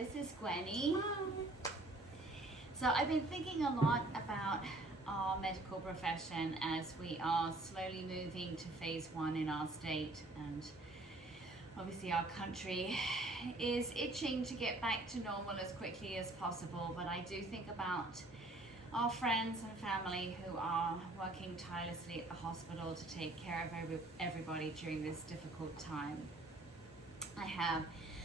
this is Gwenny. So I've been thinking a lot about our medical profession as we are slowly moving to phase 1 in our state, and obviously our country is itching to get back to normal as quickly as possible. But I do think about our friends and family who are working tirelessly at the hospital to take care of everybody during this difficult time. I have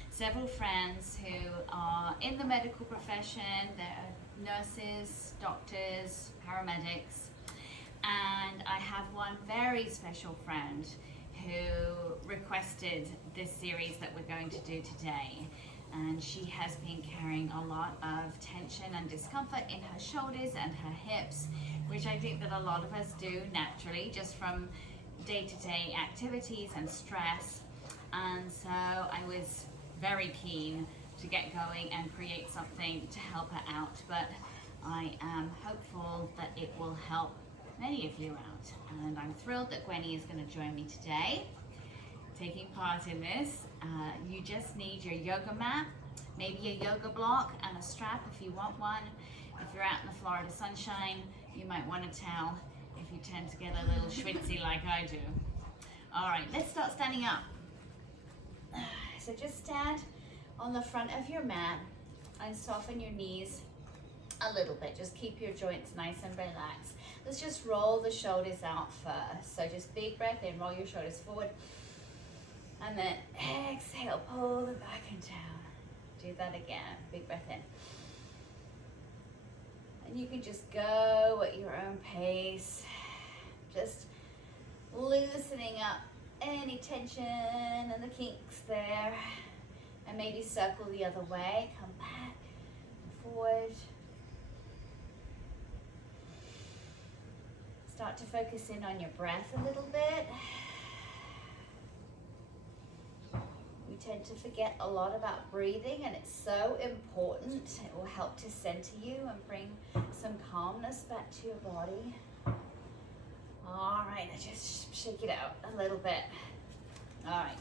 several friends who are in the medical profession. They're nurses, doctors, paramedics, and I have one very special friend who requested this series that we're going to do today. And she has been carrying a lot of tension and discomfort in her shoulders and her hips, which I think that a lot of us do naturally just from day-to-day activities and stress. And so I was very keen to get going and create something to help her out, but I am hopeful that it will help many of you out. And I'm thrilled that Gwenny is going to join me today, taking part in this. You just need your yoga mat, maybe a yoga block and a strap if you want one. If you're out in the Florida sunshine, you might want a towel if you tend to get a little schwitzy like I do. All right, let's start standing up. So just stand on the front of your mat and soften your knees a little bit. Just keep your joints nice and relaxed. Let's just roll the shoulders out first. So just big breath in, roll your shoulders forward. And then exhale, pull them back and down. Do that again, big breath in. And you can just go at your own pace. Just loosening up any tension and the kinks there. And maybe circle the other way, come back and forward. Start to focus in on your breath a little bit. We tend to forget a lot about breathing, and it's so important. It will help to center you and bring some calmness back to your body. All right, now just shake it out a little bit. All right,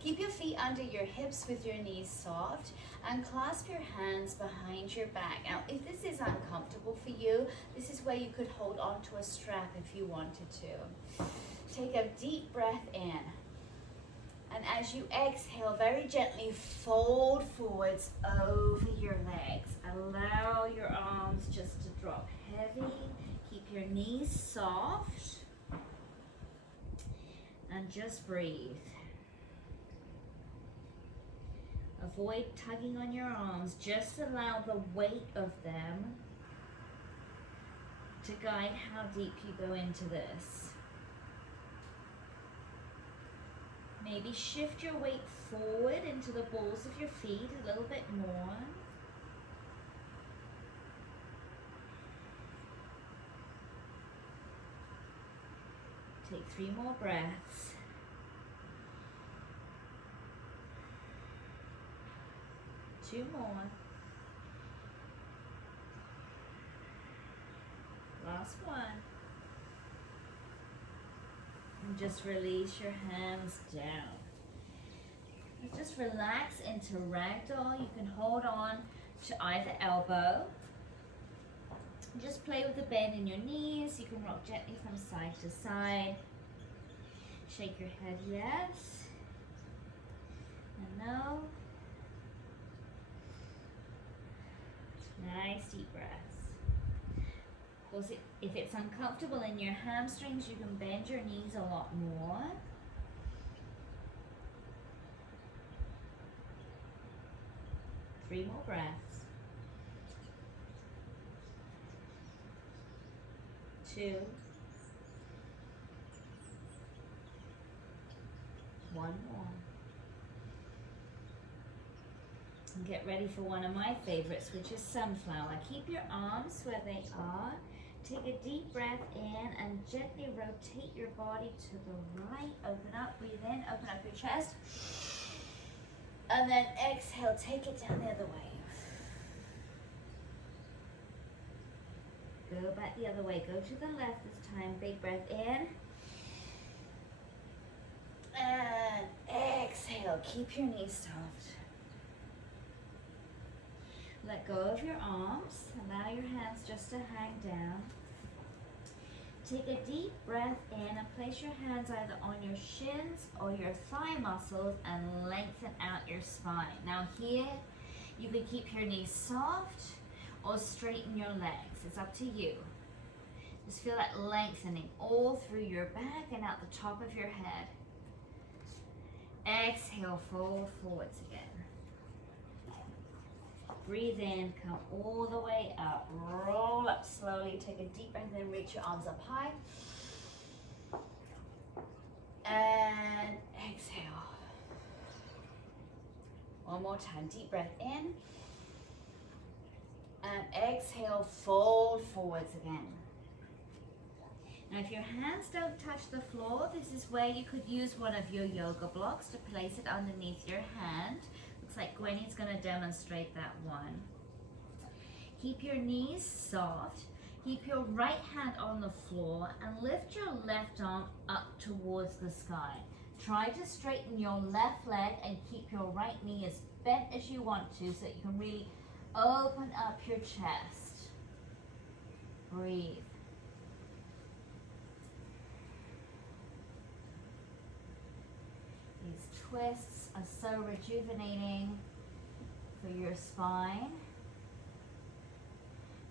keep your feet under your hips with your knees soft and clasp your hands behind your back. Now, if this is uncomfortable for you, this is where you could hold onto a strap if you wanted to. Take a deep breath in. And as you exhale, very gently fold forwards over your legs. Allow your arms just to drop heavy. Keep your knees soft. And just breathe. Avoid tugging on your arms. Just allow the weight of them to guide how deep you go into this. Maybe shift your weight forward into the balls of your feet a little bit more. Take 3 more breaths. Two more. Last one. And just release your hands down. Just relax into ragdoll. You can hold on to either elbow. Just play with the bend in your knees. You can rock gently from side to side. Shake your head yes and no. Nice deep breaths. Of course, if it's uncomfortable in your hamstrings, you can bend your knees a lot more. Three more breaths. 2. 1 more. And get ready for one of my favorites, which is sunflower. Keep your arms where they are. Take a deep breath in and gently rotate your body to the right. Open up, breathe in, open up your chest. And then exhale, take it down the other way. Go back the other way, go to the left this time. Big breath in. And exhale, keep your knees soft. Let go of your arms. Allow your hands just to hang down. Take a deep breath in and place your hands either on your shins or your thigh muscles and lengthen out your spine. Now here, you can keep your knees soft or straighten your legs. It's up to you. Just feel that lengthening all through your back and out the top of your head. Exhale, fold forwards again. Breathe in, come all the way up. Roll up slowly. Take a deep breath in, reach your arms up high. And exhale. One more time, deep breath in. And exhale, fold forwards again. Now if your hands don't touch the floor, this is where you could use one of your yoga blocks to place it underneath your hand. Looks like Gwenny's going to demonstrate that one. Keep your knees soft. Keep your right hand on the floor and lift your left arm up towards the sky. Try to straighten your left leg and keep your right knee as bent as you want to so that you can really open up your chest. Breathe. These twists are so rejuvenating for your spine.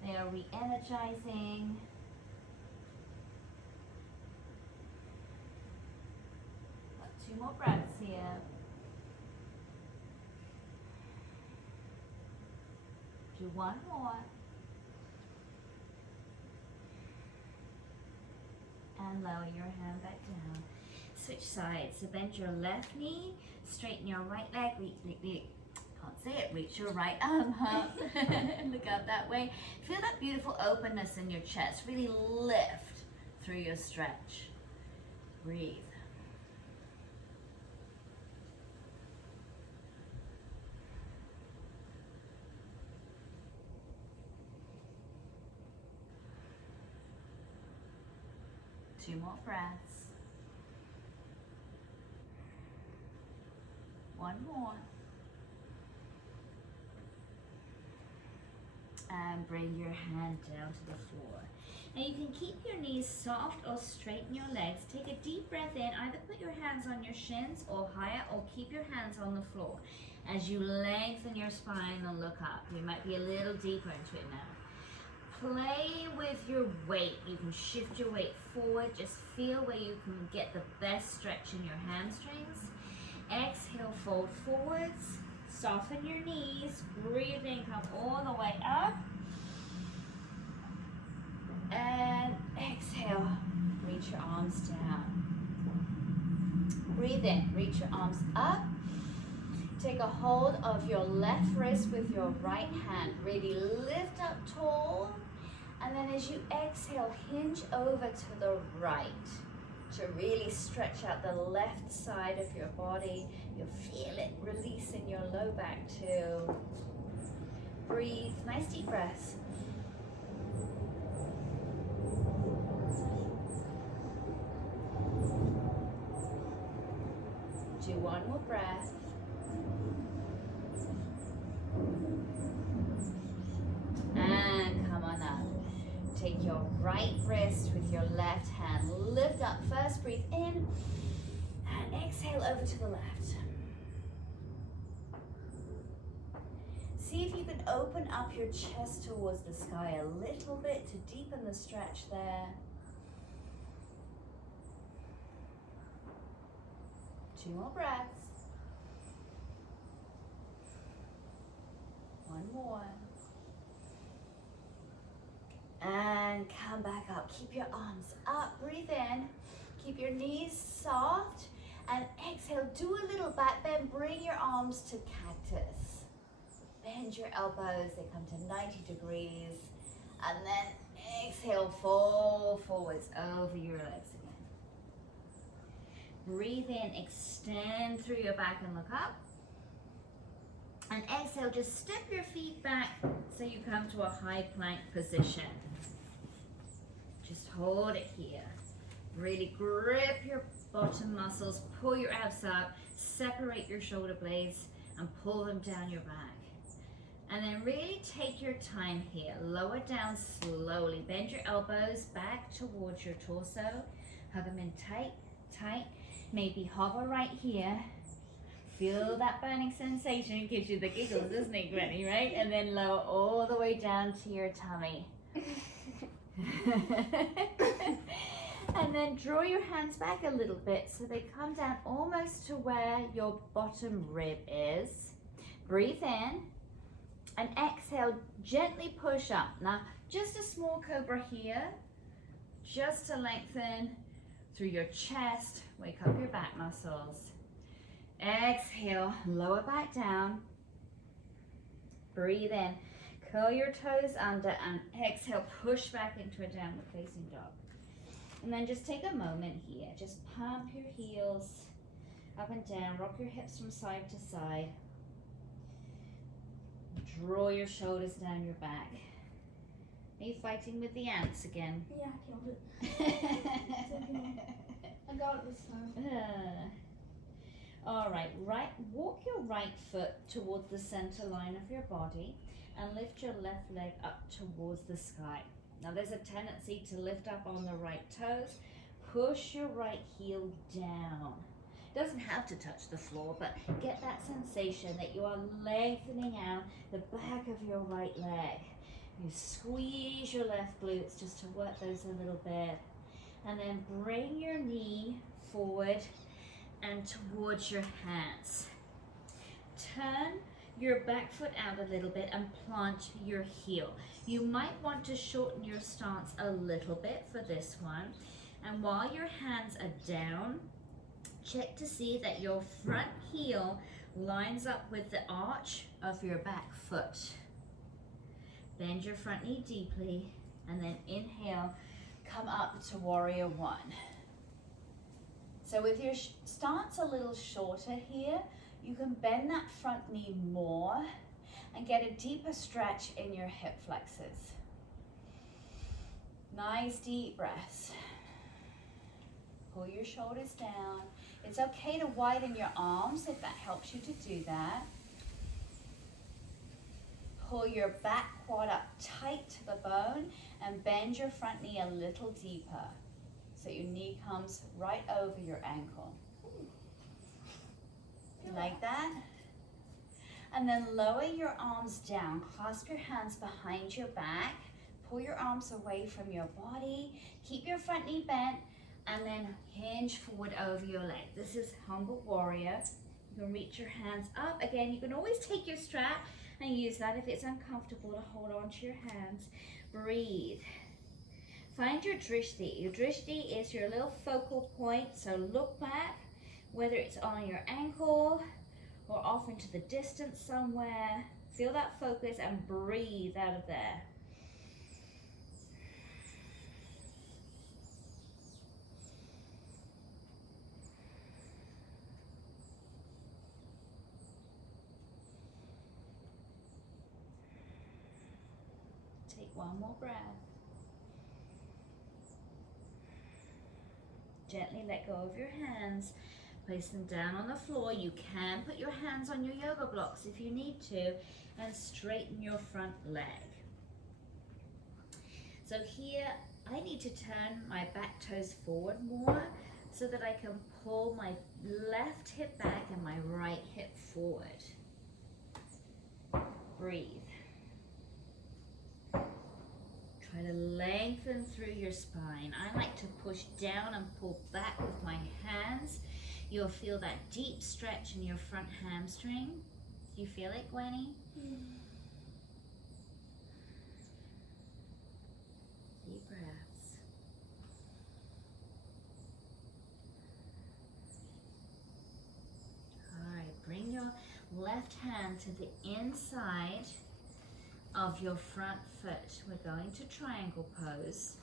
They are re-energizing. Got 2 more breaths here. Do 1 more. And lower your hand back down. Switch sides. So bend your left knee, straighten your right leg, can't say it, reach your right arm up. Look out that way. Feel that beautiful openness in your chest. Really lift through your stretch. Breathe. Two more breaths. 1 more. And bring your hand down to the floor. Now you can keep your knees soft or straighten your legs. Take a deep breath in. Either put your hands on your shins or higher, or keep your hands on the floor. As you lengthen your spine and look up. You might be a little deeper into it now. Play with your weight. You can shift your weight forward. Just feel where you can get the best stretch in your hamstrings. Exhale, fold forwards. Soften your knees. Breathe in, come all the way up. And exhale, reach your arms down. Breathe in, reach your arms up. Take a hold of your left wrist with your right hand. Really lift up tall. And then as you exhale, hinge over to the right to really stretch out the left side of your body. You'll feel it release in your low back too. Breathe, nice deep breaths. Do 1 more breath. And come on up. Take your right wrist with your left hand. Lift up first, breathe in. And exhale over to the left. See if you can open up your chest towards the sky a little bit to deepen the stretch there. 2 more breaths. 1 more. And come back up. Keep your arms up. Breathe in. Keep your knees soft. And exhale. Do a little back bend. Bring your arms to cactus. Bend your elbows. They come to 90 degrees. And then exhale. Fold forwards over your legs again. Breathe in. Extend through your back and look up. And exhale. Just step your feet back so you come to a high plank position. Just hold it here. Really grip your bottom muscles, pull your abs up, separate your shoulder blades and pull them down your back. And then really take your time here. Lower down slowly. Bend your elbows back towards your torso. Hug them in tight, tight. Maybe hover right here. Feel that burning sensation. It gives you the giggles, doesn't it, Granny, right? And then lower all the way down to your tummy. And then draw your hands back a little bit so they come down almost to where your bottom rib is. Breathe in and exhale, gently push up. Now, just a small cobra here, just to lengthen through your chest, wake up your back muscles. Exhale, lower back down. Breathe in, curl your toes under and exhale, push back into a downward facing dog. And then just take a moment here, just pump your heels up and down, rock your hips from side to side. Draw your shoulders down your back. Are you fighting with the ants again? Yeah, I killed it. It's okay. I got it this time. All right, walk your right foot towards the center line of your body and lift your left leg up towards the sky. Now there's a tendency to lift up on the right toes. Push your right heel down. Doesn't have to touch the floor, but get that sensation that you are lengthening out the back of your right leg. You squeeze your left glutes just to work those a little bit. And then bring your knee forward and towards your hands. Turn your back foot out a little bit and plant your heel. You might want to shorten your stance a little bit for this one. And while your hands are down, check to see that your front heel lines up with the arch of your back foot. Bend your front knee deeply and then inhale, come up to warrior one. So with your stance a little shorter here, you can bend that front knee more and get a deeper stretch in your hip flexors. Nice deep breaths. Pull your shoulders down. It's okay to widen your arms if that helps you to do that. Pull your back quad up tight to the bone and bend your front knee a little deeper so your knee comes right over your ankle. Like that. And then lower your arms down. Clasp your hands behind your back. Pull your arms away from your body. Keep your front knee bent and then hinge forward over your leg. This is humble warrior. You can reach your hands up. Again, you can always take your strap and use that if it's uncomfortable to hold on to your hands. Breathe. Find your drishti. Your drishti is your little focal point, so look back, whether it's on your ankle or off into the distance somewhere. Feel that focus and breathe out of there. Take one more breath. Gently let go of your hands. Place them down on the floor. You can put your hands on your yoga blocks if you need to, and straighten your front leg. So here, I need to turn my back toes forward more so that I can pull my left hip back and my right hip forward. Breathe. Try to lengthen through your spine. I like to push down and pull back with my hands. You'll feel that deep stretch in your front hamstring. Do you feel it, Gwenny? Deep breaths. All right, bring your left hand to the inside of your front foot. We're going to triangle pose.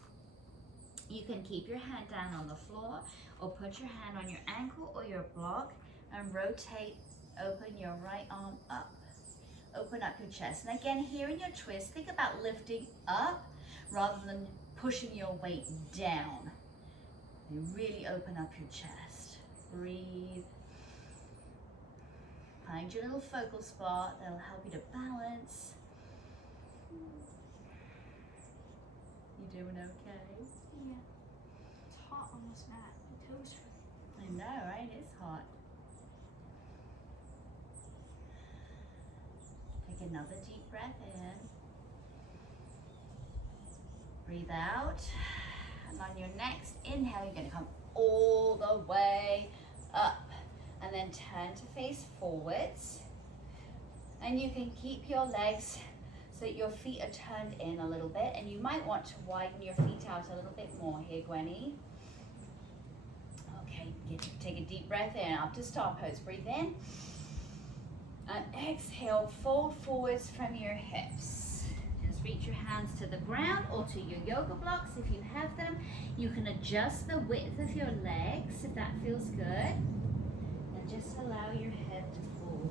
You can keep your hand down on the floor or put your hand on your ankle or your block and rotate, open your right arm up. Open up your chest. And again, here in your twist, think about lifting up rather than pushing your weight down. You really open up your chest. Breathe. Find your little focal spot that'll help you to balance. You doing okay? Yeah. It's hot on this mat. My toes hurt. I know, right? It's hot. Take another deep breath in. Breathe out. And on your next inhale, you're going to come all the way up. And then turn to face forwards. And you can keep your legs so that your feet are turned in a little bit. And you might want to widen your feet out a little bit more here, Gwenny. Okay, take a deep breath in, up to star pose. Breathe in. And exhale, fold forwards from your hips. Just reach your hands to the ground or to your yoga blocks if you have them. You can adjust the width of your legs if that feels good. And just allow your head to fall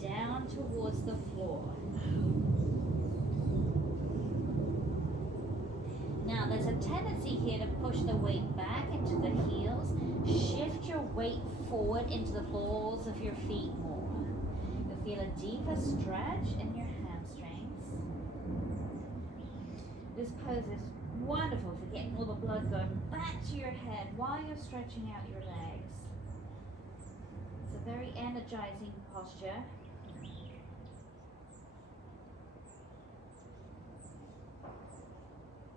down towards the floor. Now there's a tendency here to push the weight back into the heels. Shift your weight forward into the balls of your feet more. You'll feel a deeper stretch in your hamstrings. This pose is wonderful for getting all the blood going back to your head while you're stretching out your legs. It's a very energizing posture.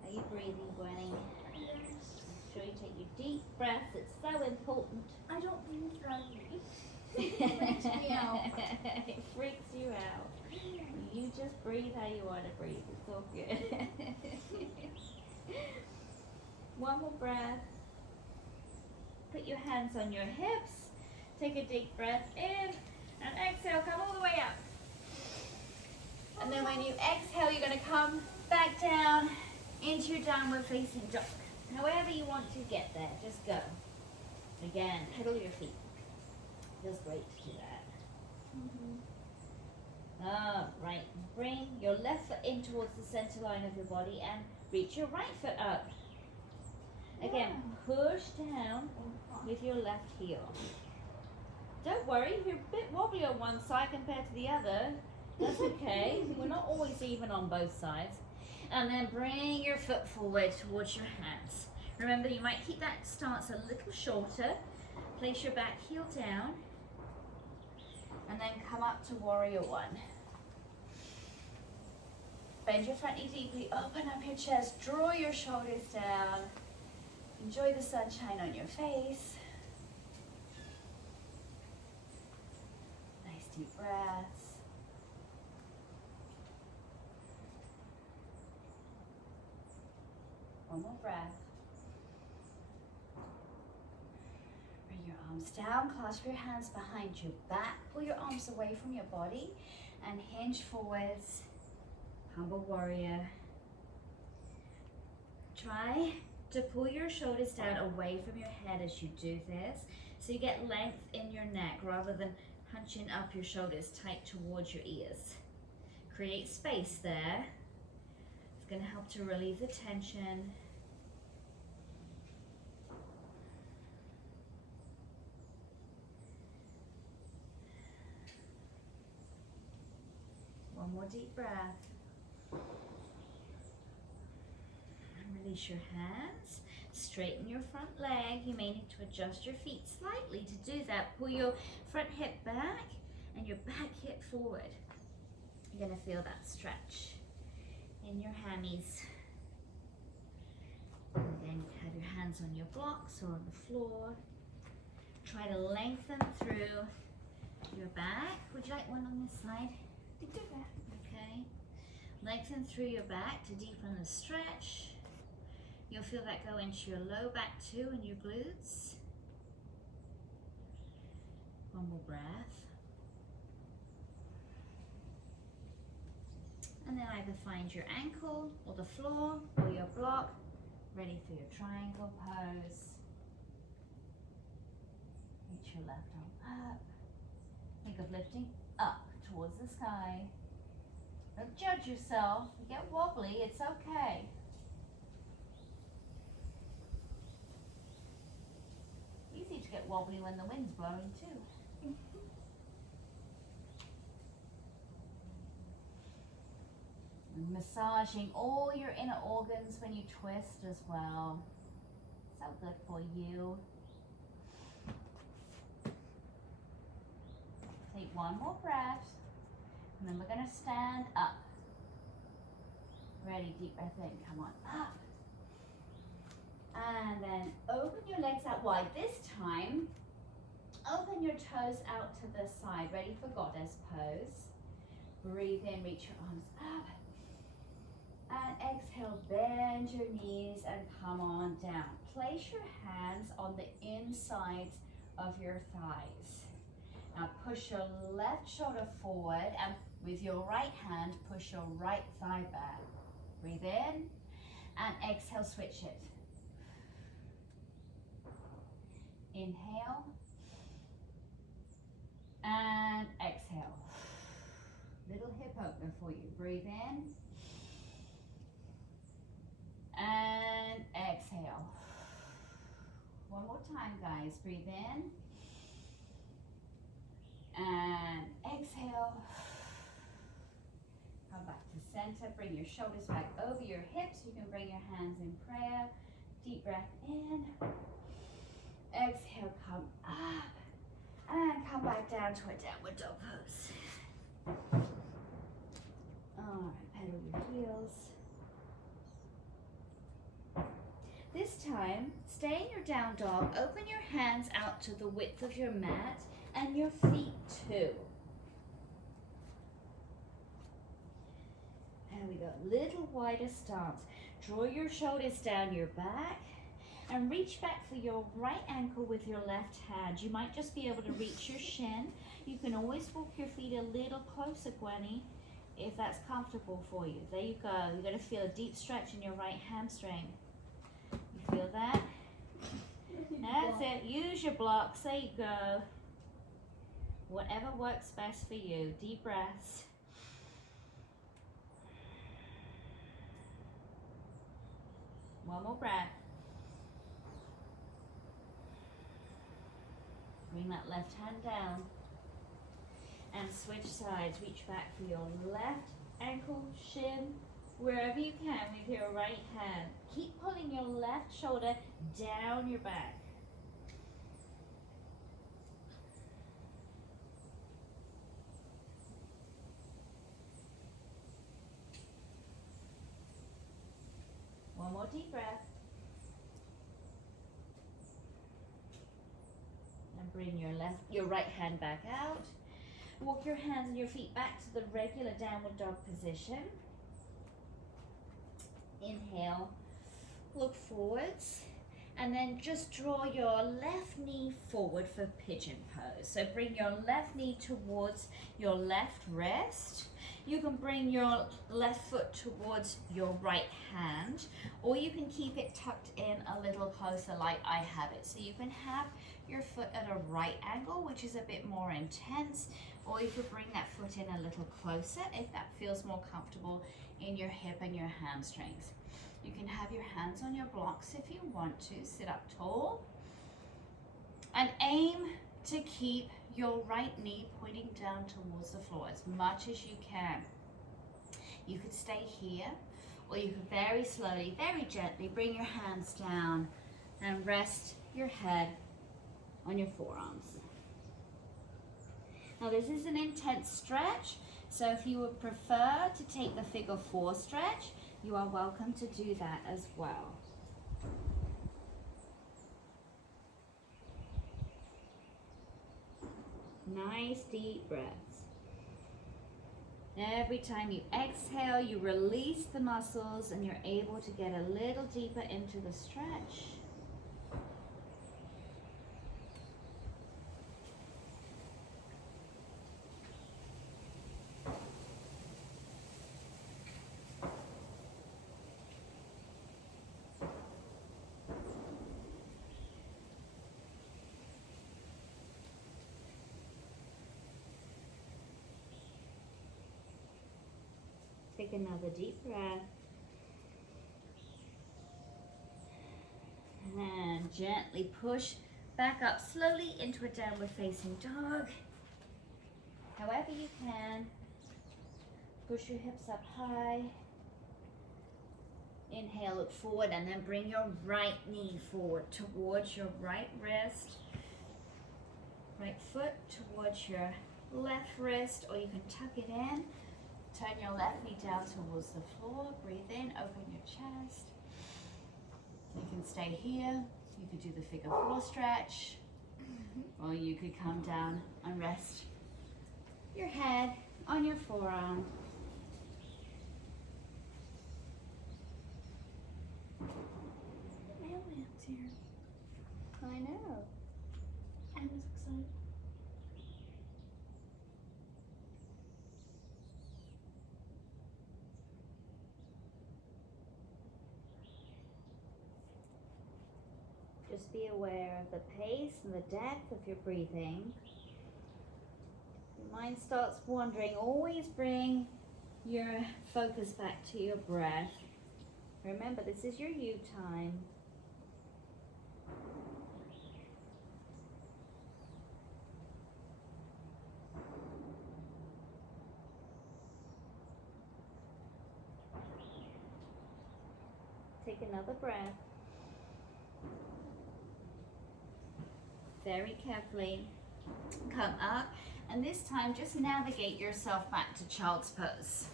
Are you breathing, Gwenny? Yes. Make sure you take your deep breaths. It's so important. I don't breathe right. It freaks me out. It freaks you out. You just breathe how you want to breathe. It's all good. One more breath. Put your hands on your hips. Take a deep breath in and exhale. Come all the way up. And then when you exhale, you're going to come back down into your downward facing dog. However you want to get there, just go. Again, pedal your feet. Feels great to do that. Right. Bring your left foot in towards the center line of your body and reach your right foot up. Again, push down with your left heel. Don't worry if you're a bit wobbly on one side compared to the other. That's okay. We're not always even on both sides. And then bring your foot forward towards your hands. Remember, you might keep that stance a little shorter. Place your back heel down. And then come up to warrior one. Bend your front knee deeply, open up your chest, draw your shoulders down. Enjoy the sunshine on your face. Nice deep breaths. One more breath. Bring your arms down, clasp your hands behind your back, pull your arms away from your body and hinge forwards. Humble warrior. Try to pull your shoulders down away from your head as you do this, so you get length in your neck rather than hunching up your shoulders tight towards your ears. Create space there. It's going to help to relieve the tension. One more deep breath. Release your hands, straighten your front leg. You may need to adjust your feet slightly to do that. Pull your front hip back and your back hip forward. You're going to feel that stretch in your hammies. And then have your hands on your blocks or on the floor. Try to lengthen through your back. Would you like one on this side? Okay. Lengthen through your back to deepen the stretch. You'll feel that go into your low back too and your glutes. One more breath. And then either find your ankle or the floor or your block, ready for your triangle pose. Reach your left arm up. Think of lifting up towards the sky. Don't judge yourself. You get wobbly, it's okay. Easy to get wobbly when the wind's blowing too. And Massaging all your inner organs when you twist as well. So good for you. Take one more breath, and then we're going to stand up. Ready, deep breath in, come on, up. And then open your legs out wide. This time, open your toes out to the side. Ready for goddess pose. Breathe in, reach your arms up. And exhale, bend your knees and come on down. Place your hands on the insides of your thighs. Now push your left shoulder forward and with your right hand, push your right thigh back. Breathe in and exhale, switch it. Inhale and exhale. Little hip opener for you. Breathe in and exhale. One more time, guys. Breathe in and exhale. Come back to center. Bring your shoulders back over your hips. You can bring your hands in prayer. Deep breath in. Exhale, come up. And come back down to a downward dog pose. All right, pedal your heels. This time, stay in your down dog. Open your hands out to the width of your mat and your feet too. There we go, little wider stance. Draw your shoulders down your back and reach back for your right ankle with your left hand. You might just be able to reach your shin. You can always walk your feet a little closer, Gwenny, if that's comfortable for you. There you go. You're going to feel a deep stretch in your right hamstring. You feel that? That's it. Use your blocks. There you go. Whatever works best for you. Deep breaths. One more breath. Bring that left hand down and switch sides. Reach back for your left ankle, shin, wherever you can with your right hand. Keep pulling your left shoulder down your back. One more deep breath. And bring your right hand back out. Walk your hands and your feet back to the regular downward dog position. Inhale, look forwards, and then just draw your left knee forward for pigeon pose. So bring your left knee towards your left wrist. You can bring your left foot towards your right hand, or you can keep it tucked in a little closer like I have it. So you can have your foot at a right angle, which is a bit more intense, or you could bring that foot in a little closer if that feels more comfortable in your hip and your hamstrings. You can have your hands on your blocks if you want to. Sit up tall and aim to keep your right knee pointing down towards the floor as much as you can. You could stay here, or you could very slowly, very gently bring your hands down and rest your head on your forearms. Now this is an intense stretch, so if you would prefer to take the figure 4 stretch, you are welcome to do that as well. Nice deep breaths. Every time you exhale, you release the muscles and you're able to get a little deeper into the stretch. Take another deep breath. And gently push back up slowly into a downward facing dog. However you can. Push your hips up high. Inhale, look forward, and then bring your right knee forward towards your right wrist. Right foot towards your left wrist, or you can tuck it in. Turn your left knee down towards the floor. Breathe in, open your chest. You can stay here. You could do the figure 4 stretch, or you could come down and rest your head on your forearm. Mailman's here. I know. I'm just excited. Just be aware of the pace and the depth of your breathing. Your mind starts wandering. Always bring your focus back to your breath. Remember, this is your you time. Take another breath. Very carefully. Come up, and this time just navigate yourself back to child's pose.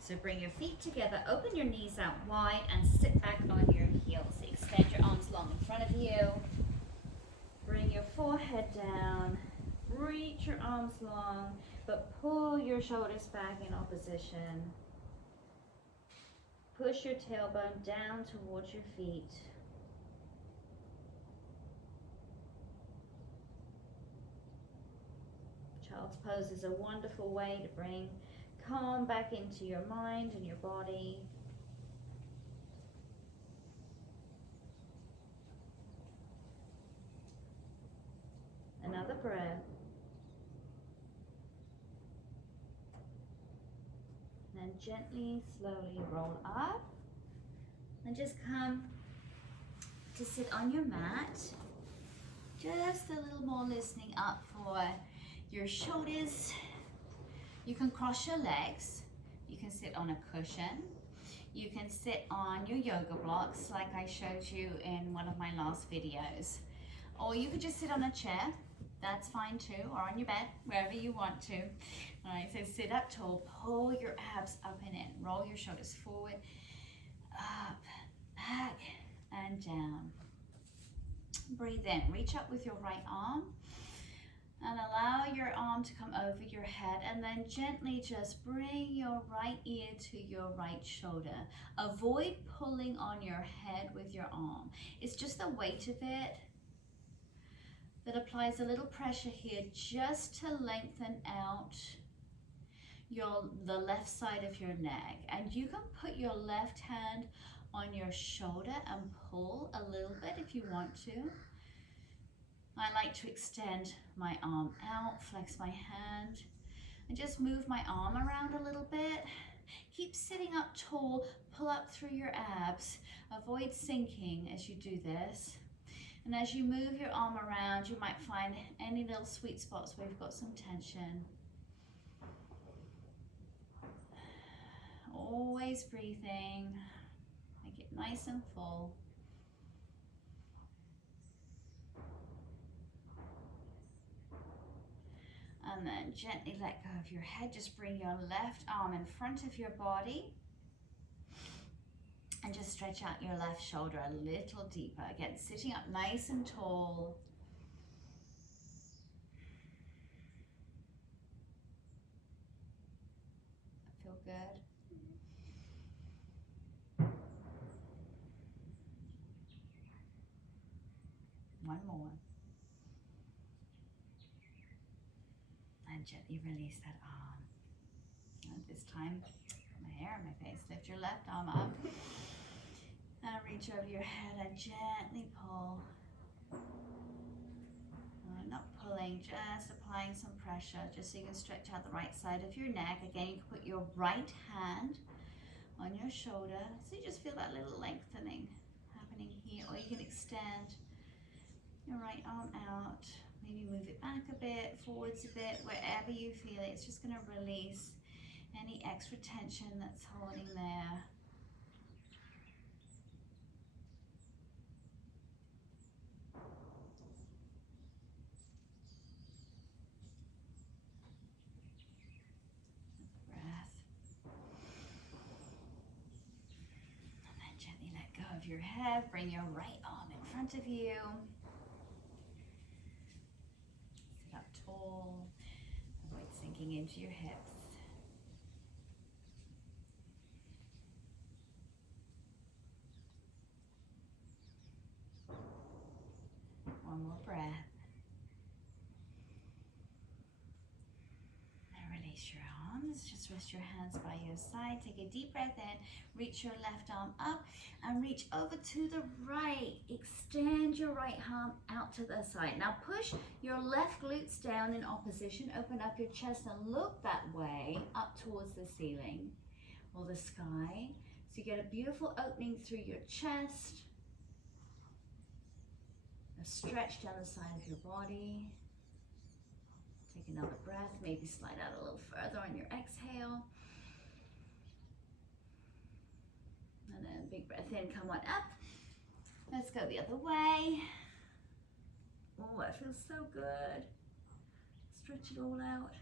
So bring your feet together, open your knees out wide, and sit back on your heels. Extend your arms long in front of you. Bring your forehead down. Reach your arms long, but pull your shoulders back in opposition. Push your tailbone down towards your feet. Child's pose is a wonderful way to bring calm back into your mind and your body. Another breath. And then gently, slowly roll up. And just come to sit on your mat. Just a little more listening up for your shoulders. You can cross your legs. You can sit on a cushion. You can sit on your yoga blocks like I showed you in one of my last videos. Or you could just sit on a chair. That's fine too, or on your bed, wherever you want to. All right, so sit up tall, pull your abs up and in, roll your shoulders forward, up, back, and down. Breathe in, reach up with your right arm, and allow your arm to come over your head, and then gently just bring your right ear to your right shoulder. Avoid pulling on your head with your arm. It's just the weight of it that applies a little pressure here just to lengthen out the left side of your neck. And you can put your left hand on your shoulder and pull a little bit if you want to. I like to extend my arm out, flex my hand, and just move my arm around a little bit. Keep sitting up tall, pull up through your abs. Avoid sinking as you do this. And as you move your arm around, you might find any little sweet spots where you've got some tension. Always breathing. Make it nice and full. And then gently let go of your head. Just bring your left arm in front of your body. And just stretch out your left shoulder a little deeper. Again, sitting up nice and tall. Feel good? One more. And gently release that arm. And this time, my hair on my face. Lift your left arm up. And reach over your head and gently pull. Not pulling, just applying some pressure, just so you can stretch out the right side of your neck. Again, you can put your right hand on your shoulder, so you just feel that little lengthening happening here. Or you can extend your right arm out, maybe move it back a bit, forwards a bit, wherever you feel it. It's just going to release any extra tension that's holding there. your head. Bring your right arm in front of you. Sit up tall. Avoid sinking into your hips. One more breath. Release your arms, just rest your hands by your side. Take a deep breath in, reach your left arm up and reach over to the right. Extend your right arm out to the side. Now push your left glutes down in opposition. Open up your chest and look that way, up towards the ceiling or the sky. So you get a beautiful opening through your chest. A stretch down the side of your body. Take another breath, maybe slide out a little further on your exhale. And then big breath in, come on up. Let's go the other way. Oh, that feels so good. Stretch it all out.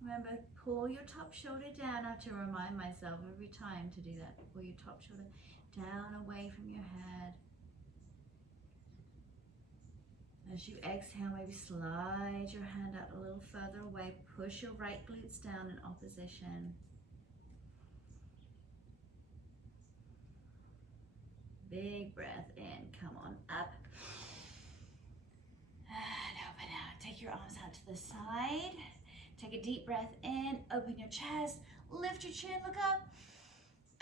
Remember, pull your top shoulder down. I have to remind myself every time to do that. Pull your top shoulder down away from your head. As you exhale, maybe slide your hand out a little further away. Push your right glutes down in opposition. Big breath in, come on up. And open out. Take your arms out to the side. Take a deep breath in, open your chest, lift your chin, look up.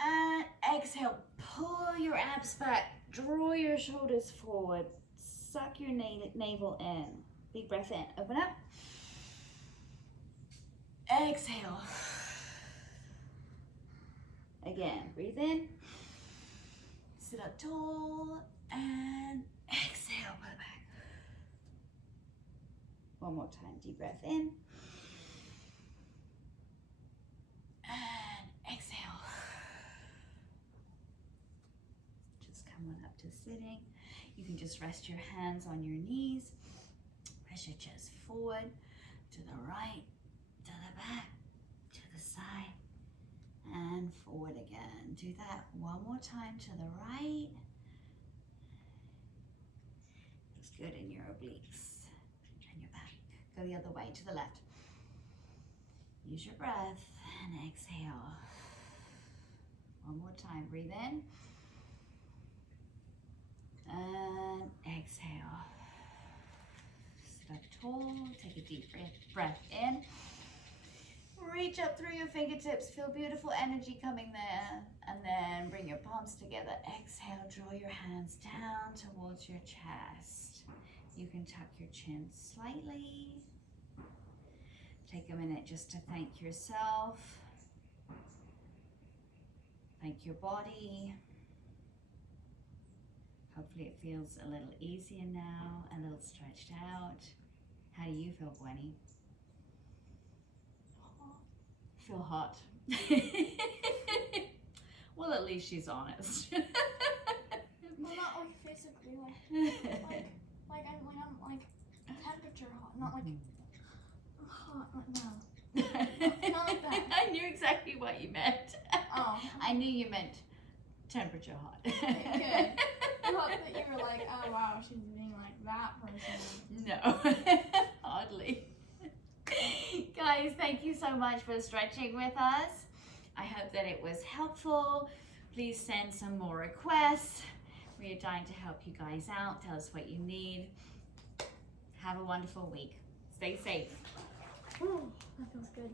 And exhale, pull your abs back, draw your shoulders forward. Suck your navel in. Big breath in. Open up. Exhale. Again, breathe in. Sit up tall and exhale. Pull it back. One more time. Deep breath in. And exhale. Just come on up to sitting. You can just rest your hands on your knees. Press your chest forward, to the right, to the back, to the side, and forward again. Do that one more time to the right. Looks good in your obliques and your back. Go the other way to the left. Use your breath and exhale. One more time. Breathe in. And exhale. Sit up tall. Take a deep breath in. Reach up through your fingertips. Feel beautiful energy coming there. And then bring your palms together. Exhale. Draw your hands down towards your chest. You can tuck your chin slightly. Take a minute just to thank yourself. Thank your body. Hopefully it feels a little easier now, a little stretched out. How do you feel, Gwenny? Feel hot. Well, at least she's honest. Well, not like physically, like I'm temperature hot, not like hot like now. Not like that. I knew exactly what you meant. Oh. I knew you meant temperature hot. Okay, good. I thought that you were like, oh wow, she's being like that person. No, hardly. Guys, thank you so much for stretching with us. I hope that it was helpful. Please send some more requests. We are dying to help you guys out. Tell us what you need. Have a wonderful week. Stay safe. Ooh, that feels good.